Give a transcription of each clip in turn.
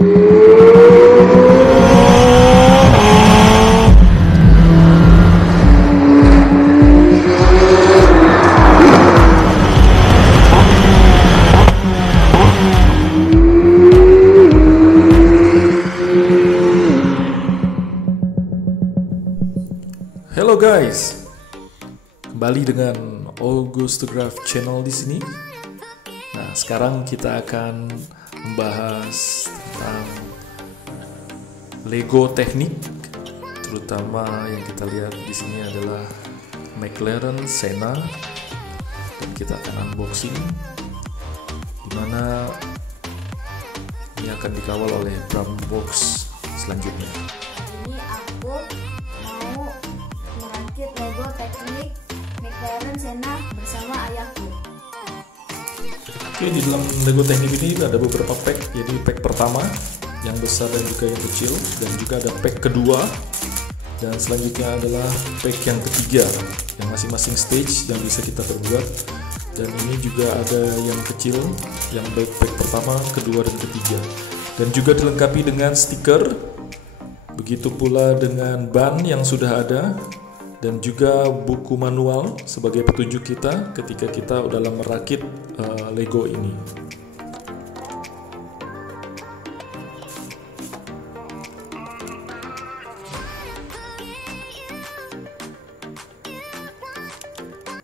Halo guys, kembali dengan Augustograph Channel di sini. Nah, sekarang kita akan membahas tentang Lego teknik, terutama yang kita lihat di sini adalah McLaren Senna, dan kita akan unboxing, dimana ini akan dikawal oleh Bram Box selanjutnya. Ini aku mau merakit Lego teknik McLaren Senna bersama ayahku. Oke, di dalam Lego teknik ini ada beberapa pack. Jadi pack pertama yang besar dan juga yang kecil, dan juga ada pack kedua, dan selanjutnya adalah pack yang ketiga yang masing-masing stage yang bisa kita perbuat. Dan ini juga ada yang kecil, yang baik pack pertama, kedua, dan ketiga, dan juga dilengkapi dengan stiker. Begitu pula dengan ban yang sudah ada, dan juga buku manual sebagai petunjuk kita ketika kita dalam merakit Lego ini.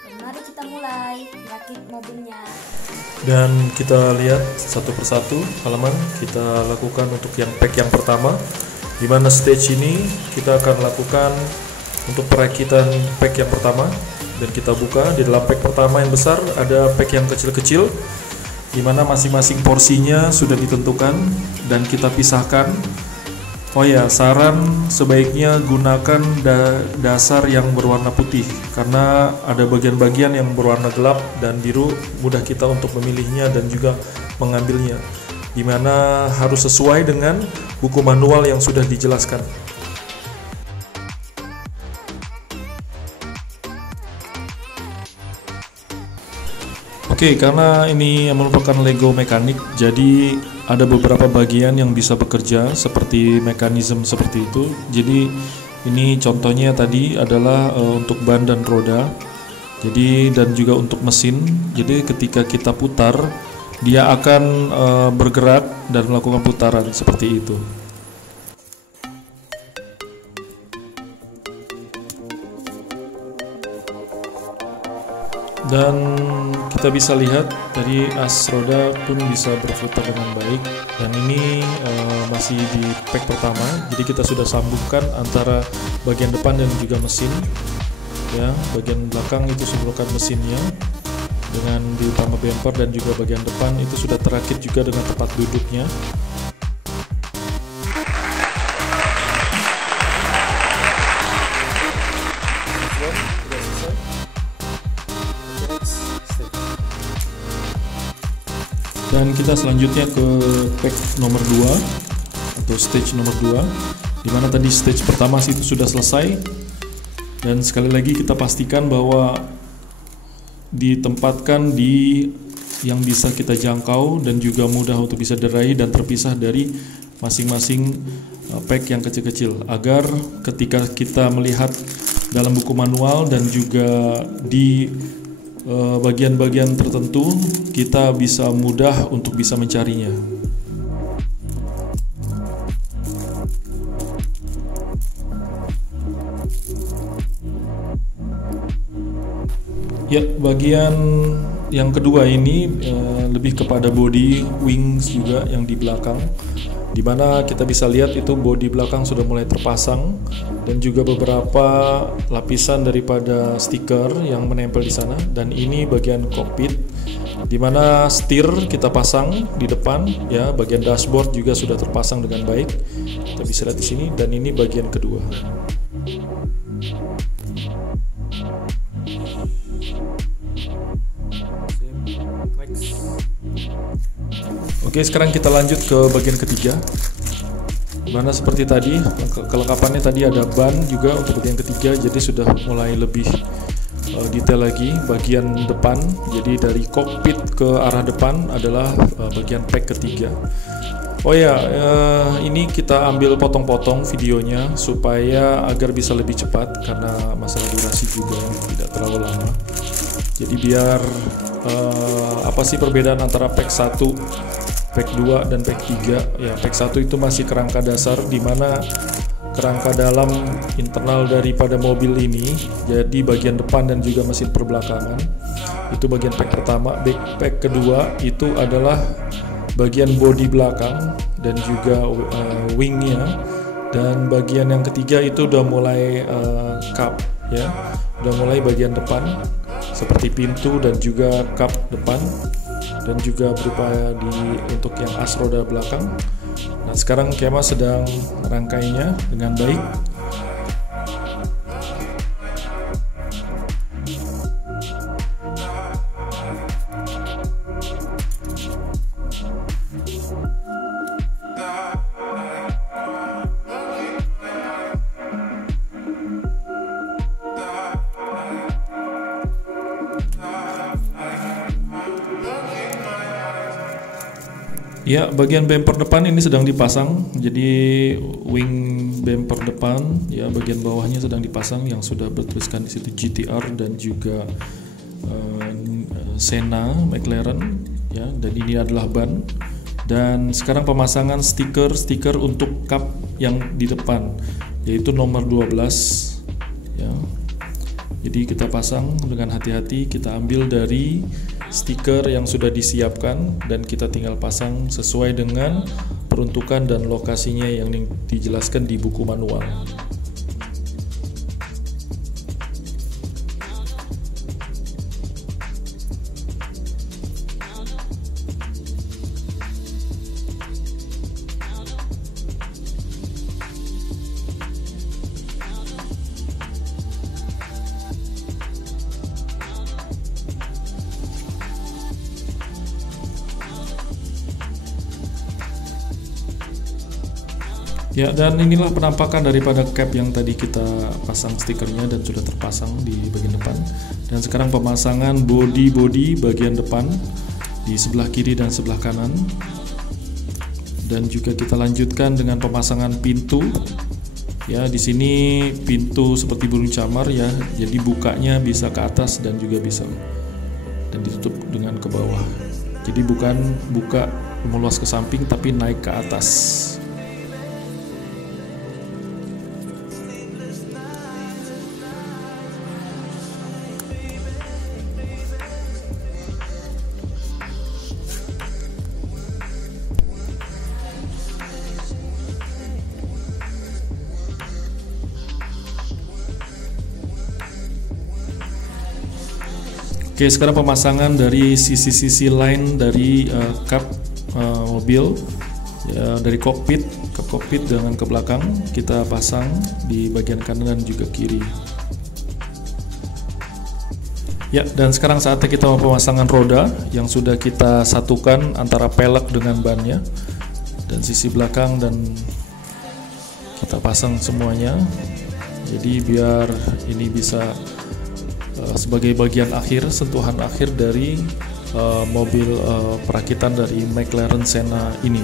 Dan mari kita mulai merakit mobilnya. Dan kita lihat satu persatu halaman kita lakukan untuk yang pack yang pertama, di mana stage ini kita akan lakukan untuk perakitan pack yang pertama. Dan kita buka. Di dalam pack pertama yang besar ada pack yang kecil-kecil, di mana masing-masing porsinya sudah ditentukan dan kita pisahkan. Oh ya, saran sebaiknya gunakan dasar yang berwarna putih, karena ada bagian-bagian yang berwarna gelap dan biru, mudah kita untuk memilihnya dan juga mengambilnya, di mana harus sesuai dengan buku manual yang sudah dijelaskan. Oke, karena ini merupakan Lego mekanik, jadi ada beberapa bagian yang bisa bekerja seperti mekanisme seperti itu. Jadi ini contohnya tadi adalah untuk ban dan roda. Jadi dan juga untuk mesin. Jadi ketika kita putar, dia akan bergerak dan melakukan putaran seperti itu. Dan kita bisa lihat dari as roda pun bisa berputar dengan baik. Dan ini masih di pack pertama, jadi kita sudah sambungkan antara bagian depan dan juga mesin. Ya, bagian belakang itu merupakan mesinnya dengan ditambah bumper, dan juga bagian depan itu sudah terakit juga dengan tempat duduknya. Dan kita selanjutnya ke pack nomor 2 atau stage nomor 2, dimana tadi stage pertama itu sudah selesai. Dan sekali lagi kita pastikan bahwa ditempatkan di yang bisa kita jangkau dan juga mudah untuk bisa diraih dan terpisah dari masing-masing pack yang kecil-kecil, agar ketika kita melihat dalam buku manual dan juga di bagian-bagian tertentu kita bisa mudah untuk bisa mencarinya. Ya, bagian yang kedua ini lebih kepada body wings juga yang di belakang, dimana kita bisa lihat itu body belakang sudah mulai terpasang, dan juga beberapa lapisan daripada stiker yang menempel di sana. Dan ini bagian kokpit, dimana setir kita pasang di depan, ya, bagian dashboard juga sudah terpasang dengan baik, kita bisa lihat di sini. Dan ini bagian kedua. Oke, sekarang kita lanjut ke bagian ketiga, mana seperti tadi kelengkapannya tadi ada ban juga untuk bagian ketiga, jadi sudah mulai lebih detail lagi. Bagian depan, jadi dari kokpit ke arah depan adalah bagian pack ketiga. Oh ya, ini kita ambil potong-potong videonya supaya agar bisa lebih cepat karena masalah durasi juga tidak terlalu lama. Jadi biar apa sih perbedaan antara pack 1, pack 2 dan pack 3? Ya, pack 1 itu masih kerangka dasar di mana kerangka dalam internal daripada mobil ini, jadi bagian depan dan juga mesin perbelakangan. Itu bagian pack pertama. Pack kedua itu adalah bagian bodi belakang dan juga wingnya, dan bagian yang ketiga itu udah mulai kap ya, udah mulai bagian depan seperti pintu dan juga kap depan, dan juga berupa untuk yang as roda belakang. Nah, sekarang Kema sedang merangkainya dengan baik. Ya, bagian bumper depan ini sedang dipasang. Jadi wing bumper depan ya, bagian bawahnya sedang dipasang yang sudah bertuliskan di situ GTR dan juga Senna McLaren ya, dan ini adalah ban. Dan sekarang pemasangan stiker untuk kap yang di depan, yaitu nomor 12 ya. Jadi kita pasang dengan hati-hati, kita ambil dari stiker yang sudah disiapkan dan kita tinggal pasang sesuai dengan peruntukan dan lokasinya yang dijelaskan di buku manual. Ya, dan inilah penampakan daripada cap yang tadi kita pasang stikernya dan sudah terpasang di bagian depan. Dan sekarang pemasangan bodi bagian depan di sebelah kiri dan sebelah kanan. Dan juga kita lanjutkan dengan pemasangan pintu. Ya, di sini pintu seperti burung camar ya. Jadi bukanya bisa ke atas dan juga bisa dan ditutup dengan ke bawah. Jadi bukan buka meluas ke samping tapi naik ke atas. Oke, sekarang pemasangan dari sisi-sisi lain dari kap mobil ya, dari kokpit ke kokpit dengan ke belakang kita pasang di bagian kanan dan juga kiri. Ya, dan sekarang saatnya kita mau pemasangan roda yang sudah kita satukan antara pelek dengan bannya dan sisi belakang, dan kita pasang semuanya. Jadi biar ini bisa sebagai bagian akhir, sentuhan akhir dari mobil perakitan dari McLaren Senna ini.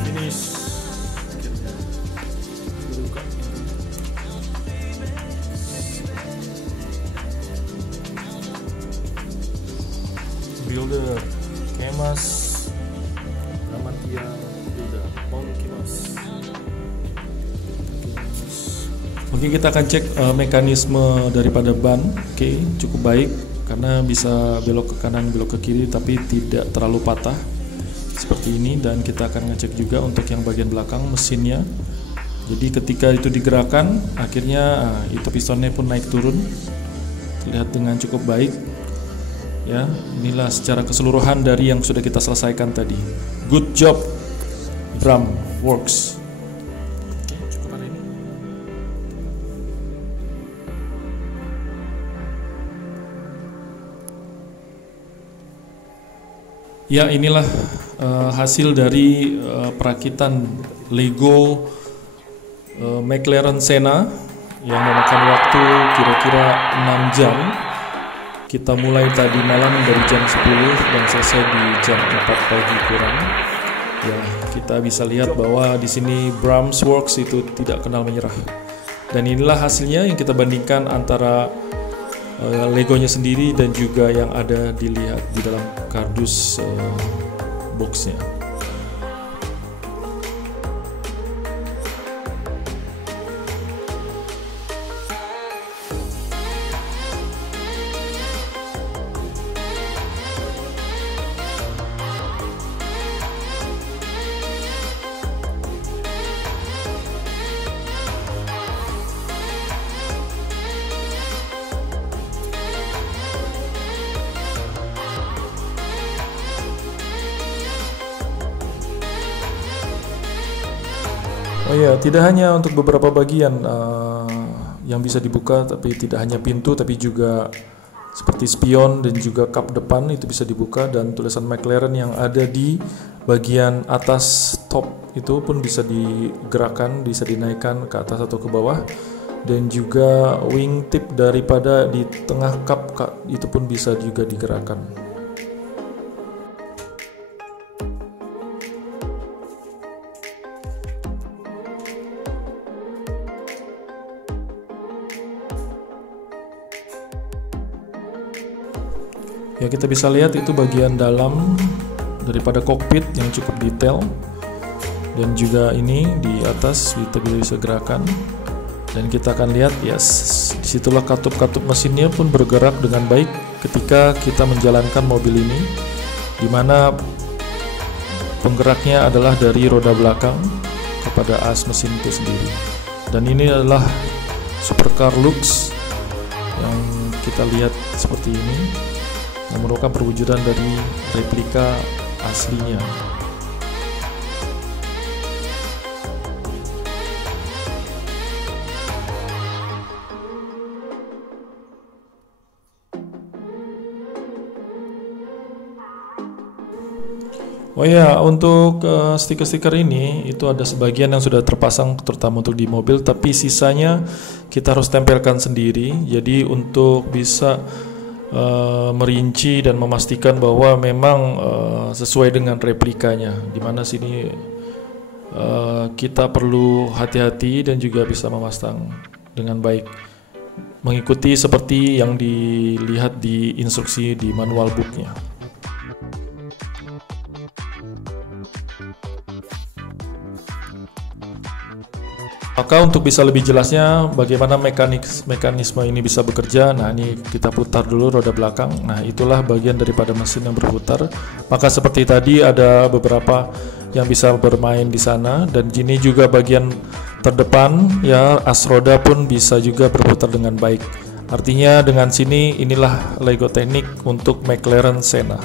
Builder Kemas Ramantia Builder Paul Kimas. Mungkin kita akan cek mekanisme daripada ban. Oke, cukup baik karena bisa belok ke kanan, belok ke kiri, tapi tidak terlalu patah seperti ini. Dan kita akan ngecek juga untuk yang bagian belakang mesinnya. Jadi ketika itu digerakkan, akhirnya itu pistonnya pun naik turun, terlihat dengan cukup baik. Ya, inilah secara keseluruhan dari yang sudah kita selesaikan tadi. Good job, drum works. Ya, inilah hasil dari perakitan Lego McLaren Senna yang memakan waktu kira-kira 6 jam. Kita mulai tadi malam dari jam 10 dan selesai di jam 4 pagi kurang. Ya, kita bisa lihat bahwa di sini Brahms Works itu tidak kenal menyerah. Dan inilah hasilnya yang kita bandingkan antara Legonya sendiri dan juga yang ada dilihat di dalam kardus boxnya. Oh iya, tidak hanya untuk beberapa bagian yang bisa dibuka, tapi tidak hanya pintu, tapi juga seperti spion dan juga kap depan itu bisa dibuka, dan tulisan McLaren yang ada di bagian atas top itu pun bisa digerakkan, bisa dinaikkan ke atas atau ke bawah, dan juga wingtip daripada di tengah kap itu pun bisa juga digerakkan. Ya, kita bisa lihat itu bagian dalam daripada kokpit yang cukup detail, dan juga ini di atas kita bisa gerakan, dan kita akan lihat disitulah katup-katup mesinnya pun bergerak dengan baik ketika kita menjalankan mobil ini, dimana penggeraknya adalah dari roda belakang kepada as mesin itu sendiri. Dan ini adalah supercar looks yang kita lihat seperti ini, yang merupakan perwujudan dari replika aslinya. Oh ya, untuk stiker-stiker ini itu ada sebagian yang sudah terpasang terutama untuk di mobil, tapi sisanya kita harus tempelkan sendiri. Jadi untuk bisa merinci dan memastikan bahwa memang sesuai dengan replikanya, dimana sini kita perlu hati-hati dan juga bisa memasang dengan baik, mengikuti seperti yang dilihat di instruksi di manual booknya. Maka untuk bisa lebih jelasnya bagaimana mekanisme ini bisa bekerja, nah ini kita putar dulu roda belakang. Nah, itulah bagian daripada mesin yang berputar. Maka seperti tadi ada beberapa yang bisa bermain di sana, dan ini juga bagian terdepan ya, as roda pun bisa juga berputar dengan baik. Artinya dengan sini inilah Lego teknik untuk McLaren Senna.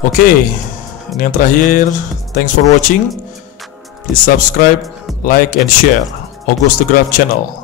Oke, ini yang terakhir. Thanks for watching. Please subscribe, like, and share August the Graph channel.